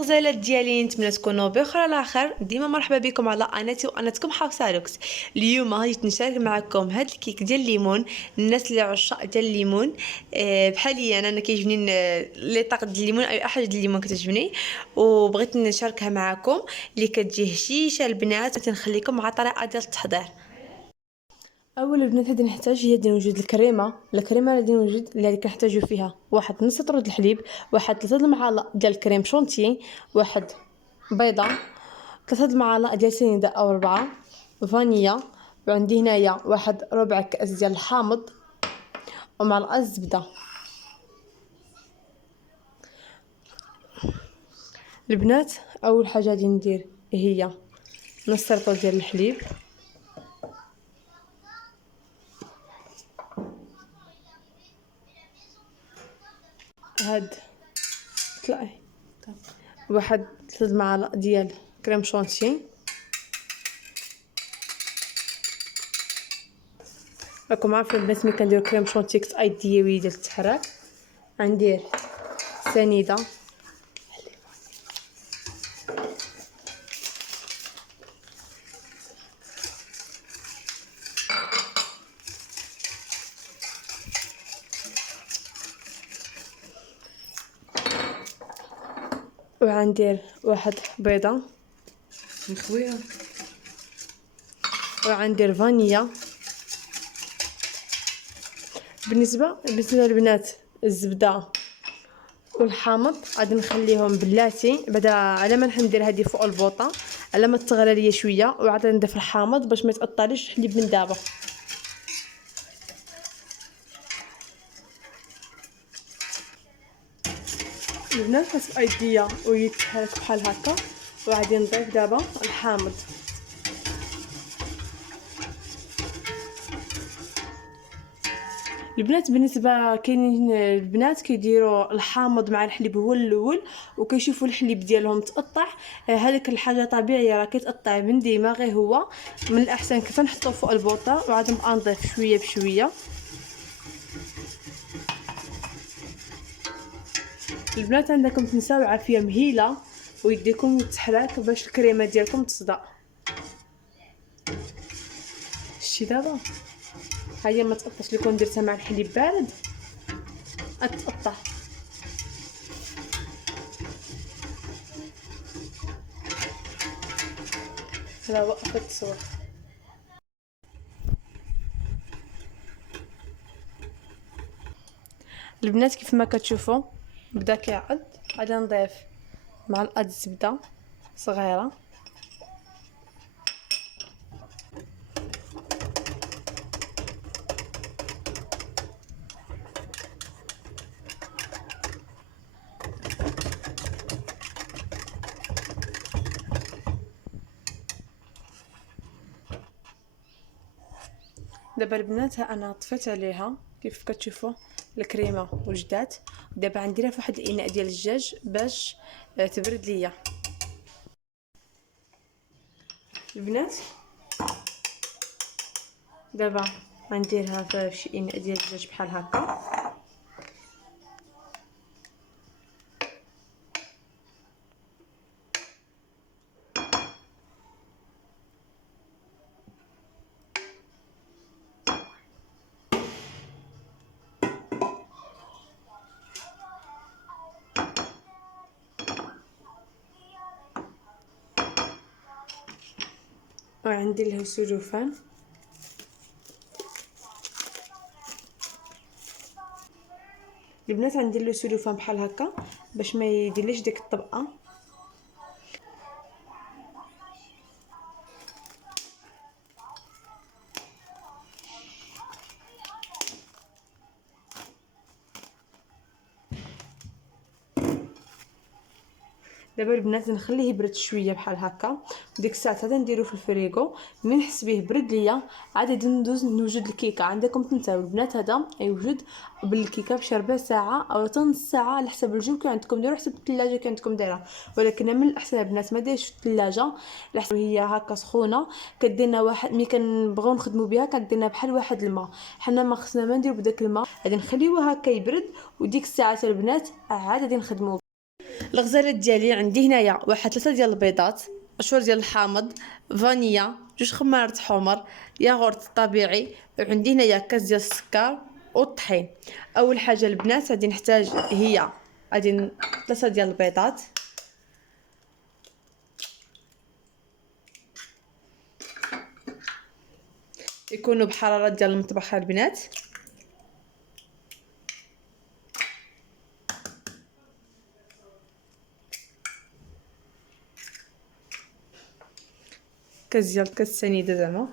غزالات ديالي، نتمنى تكونوا بخير على خير. ديما مرحبا بكم على قناتي وقناتكم حفصه لوكس. اليوم غادي نشارك معكم هذا الكيك ديال الليمون. الناس اللي عشاق ديال الليمون بحالي انا كيعجبني لي طاق ديال الليمون، اي حاجه ديال الليمون كتعجبني وبغيت نشاركها معكم اللي كتجي هشيشه البنات. تنخليكم مع طريقه ديال التحضير. اول البنات غادي نحتاج هي نوجد الكريمه غادي نوجد اللي كنحتاجو فيها واحد نص طرود الحليب، واحد 3 المعالق ديال الكريم شونتي، واحد بيضه، 3 المعالق ديال سنيده او 4 فانيلا، وعندي هنايا واحد ربع كاس ديال الحامض ومعلقه الزبده. البنات اول حاجه غادي ندير هي نص رطل ديال الحليب، هاد طلعي واحد 3 معالق ديال كريم شونتي. راكم عارفين البنات ملي كنديرو كريم شونتي كتأيد ديالي ديال التحراك. غندير سنيده وغندير واحد بيضه مخويه، وغندير فانيلا. بالنسبه للبنات الزبده والحامض غادي نخليهم بلاتي بعدا على ما ندير هذه فوق البوطه على ما تغلى ليا شويه، وعاد نضيف الحامض باش ما يتقطعليش الحليب من دابا. البنات حسب ايديا ويتحرك بحال هكا، وغادي نضيف دابا الحامض. البنات بالنسبه كاينين البنات كيديروا الحامض مع الحليب هو الاول وكيشوفوا الحليب ديالهم تقطع. هذيك الحاجه طبيعيه راه كيتقطع من ديما، غير هو من الاحسن كيف نحطوه فوق البوطه وعاد نبقى نضيف شويه بشويه. البنات عندكم تنساو عافيه مهيله ويديكم تحراك باش الكريمه ديالكم تصدى. شتي دابا هي ما تقطعش، لكون درتها مع الحليب بارد اتقطع. لا وقفت التصوير. البنات كيف ما كتشوفوا بدا كيعض. غادي نضيف معلقه الزبده صغيره، دابا البنات انا طفيت عليها كيف كتشوفوا الكريمه وجدات. دابا غنديرها في واحد الاناء ديال الدجاج باش تبرد ليا. البنات دابا غنديرها في شي اناء ديال الدجاج بحال هكا، وعندي له سلوفان. البنات غندير له سلوفان بحال هكا باش ما يديرليش ديك الطبقه. دابا البنات نخليه يبرد شويه بحال هكا، ديك الساعه حتى نديرو في الفريغو. من نحس به برد ليا عاد غادي ندوز نوجد الكيكه. عندكم تنساو البنات هذا يوجد بالكيكه بشي ربع ساعه او حتى نص ساعه على حسب الجو كي عندكم، ديروا حسب الثلاجه كي عندكم دايره. ولكن من الاحسن البنات ما ديرش في الثلاجه لحسب هي هكا سخونه. كديرنا واحد ملي كنبغيو نخدموا بها كديرنا بحال واحد الماء. حنا ما خصنا ما نديرو بداك الماء، غادي نخليوه هكا يبرد وديك الساعه البنات عاد غادي نخدموا. الغزالات ديالي عندي هنايا واحد 3 ديال البيضات، قشور ديال الحامض، فانيا، 2 خمارات حمر، ياغورت طبيعي، وعندي هنايا كاس ديال السكر والطحين. اول حاجه البنات غادي نحتاج هي غادي 3 ديال البيضات، يكونوا بحراره ديال المطبخ البنات. كاس سنيده زعما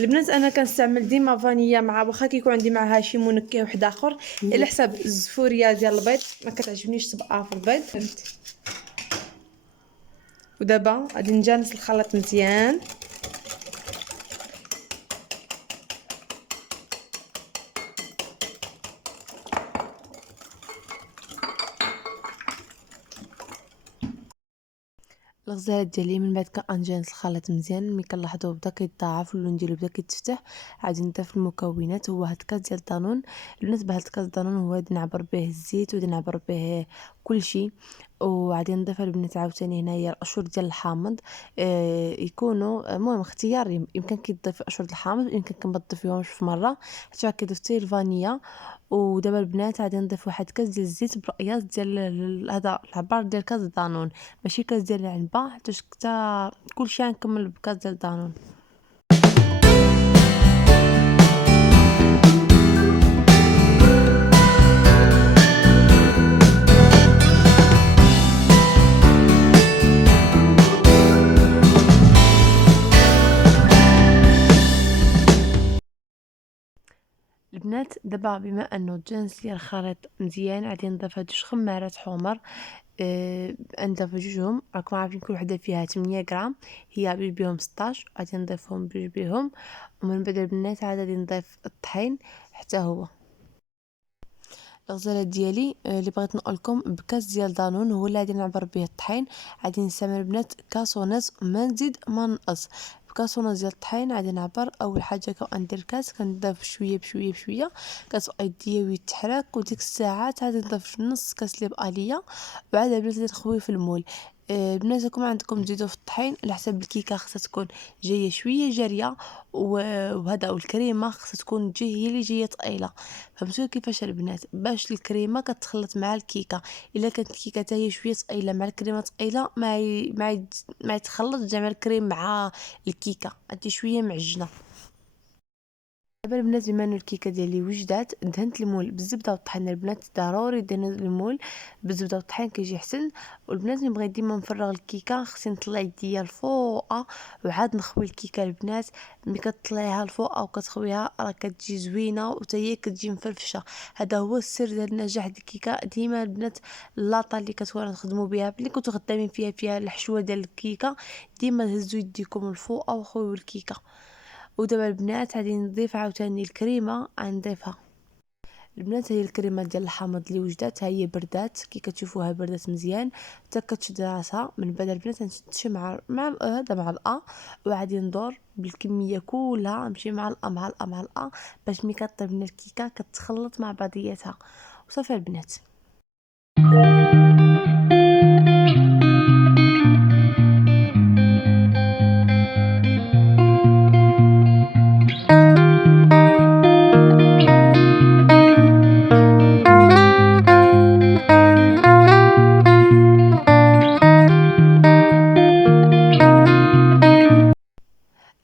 البنات. انا كنستعمل ديما فانيلا، مع واخا كيكون عندي معها شي منكه واحد اخر على حساب الزفوريه ديال البيض، ما كتعجبنيش تبقى في البيض. ودابا غادي نجانس الخليط مزيان. الغزالات ديالي من بعد كنجانس الخليط مزيان، ملي كنلاحظوا بدا كيتضاعف اللون ديالو بدا كيتفتح، غادي نضيف المكونات. هو هاد كاس ديال الدانون البنات، بهاد الكاس دانون هو غادي نعبر به الزيت وغادي نعبر به كلشي. وغادي نضيف البنات عاوتاني هنايا القشور ديال الحامض، يكونوا المهم اختياري، يمكن كيضيف قشور الحامض، يمكن ما تضيفيهمش في مره حتى كيضيفتي الفانيلا. ودابا البنات غادي نضيف واحد كاس ديال الزيت برقياس ديال هذا العبار ديال كاس دانون، ماشي كاس ديال العنبه، حتى كلشي غنكمل بكاس ديال دانون. البنات دابا بما انه تجانس ليا الخليط مزيان، غادي نضيف هاد 2 خمارات حمر. نضيف جوجهم، راكم عارفين كل وحده فيها 8 غرام، هي بجوج بهم 16، غادي نضيفهم بجوج بهم. ومن بعد البنات عاد غادي نضيف الطحين حتى هو. الغزالات ديالي اللي بغيت نقول لكم بكاس ديال دانون هو اللي غادي نعبر به الطحين. غادي نستعمل البنات كاس ونص، ما نزيد ما نقص. بكاس ونص ديال الطحين غادي نعبر. اول حاجه كندير الكاس كنضيف شويه بشويه بشويه، كتبقى يديا ويتحرك، وديك الساعات عاد نضيف نص كاس اللي بقى ليا، وعاد البنات نخوي في المول. البنات راكم عندكم تزيدوا في الطحين على حسب الكيكه، خاصها تكون جايه شويه جاريه، وهذا والكريمه خاصها تكون هي اللي جايه ثقيله. فهمتوا كيفاش البنات؟ باش الكريمه كتخلط مع الكيكه، الا كانت الكيكه حتى هي شويه ثقيله مع الكريمه ثقيله، ما يتخلط جمع الكريم مع الكيكه، غادي شويه معجنه. دابا البنات بما انه الكيكه ديالي وجدات، دهنت المول بالزبده والطحين. البنات ضروري دهن المول بالزبده والطحين كيجي حسن. والبنات ملي بغيت ديما نفرغ الكيكه خصني نطلع يديا الفوقه وعاد نخوي الكيكه. البنات ملي كتطلعيها الفوقه وكتخويها راه كتجي زوينه وحتى هي كتجي مفرفشه. هذا هو السر ديال نجاح الكيكه. ديما البنات اللاطه اللي كتكونوا تخدموا بها اللي كنتو خدامين فيها الحشوه ديال الكيكه، ديما هزوا يديكم الفوقه وخويو الكيكه. ودابا البنات غادي نضيف عاوتاني الكريمه، غنضيفها. البنات هي الكريمه ديال الحامض اللي وجدات، ها هي بردات كي كتشوفوها بردات مزيان حتى كتشد راسها. من بعد البنات نشد مع هذا معلقه، وغادي ندور بالكميه كلها، نمشي معلقه باش ملي كطيب لنا الكيكه كتخلط مع بعضياتها. وصافي البنات.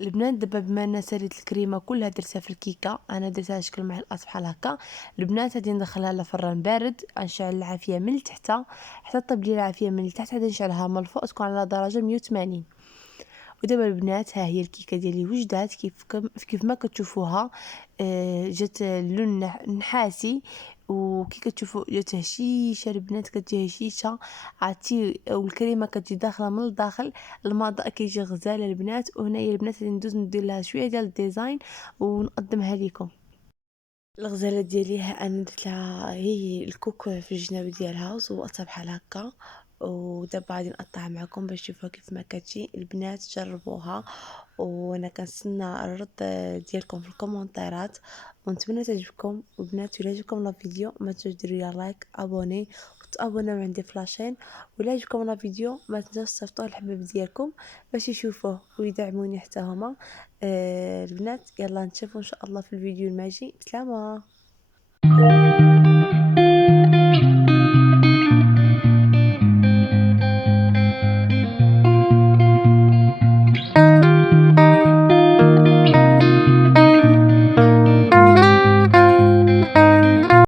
البنات دابا بما ان ساليت الكريمه كلها درتها في الكيكه، انا درتها على شكل معلقات بحال هكا. البنات غادي ندخلها لفران بارد، غنشعل العافيه من التحت حتى طيب لي العافيه من التحت، غادي نشعلها من الفوق تكون على درجه 180. ودابا البنات ها هي الكيكه ديالي وجدات كيف ما كتشوفوها. جات اللون نحاسي، وكي كتشوفوا جات هشيشه البنات، كتجي هشيشه عرفتي، والكريمه كتجي داخله من الداخل، الماء كيجي غزاله البنات. وهنايا البنات غادي ندوز ندير لها شويه ديال الديزاين ونقدمها لكم. الغزاله ديالي ها انا درت لها هي الكوك في الجناب ديالها وصوبتها بحال هكا. ودابا غادي نقطعها معكم باش تشوفوها كيف ما كتجي. البنات جربوها، وانا كنستنى الرد ديالكم في الكومونتيرات، ونتمنى تعجبكم. وبنات الا عجبكم الفيديو ما تنسوش ديروا لي لايك، ابوني، وتابوناو عندي فلاشين. ولا عجبكم الفيديو ما تنساوش تصيفطوه للحباب ديالكم باش يشوفوه ويدعموني حتى هما. البنات يلا نتشوفوا ان شاء الله في الفيديو الماجي. بسلامه.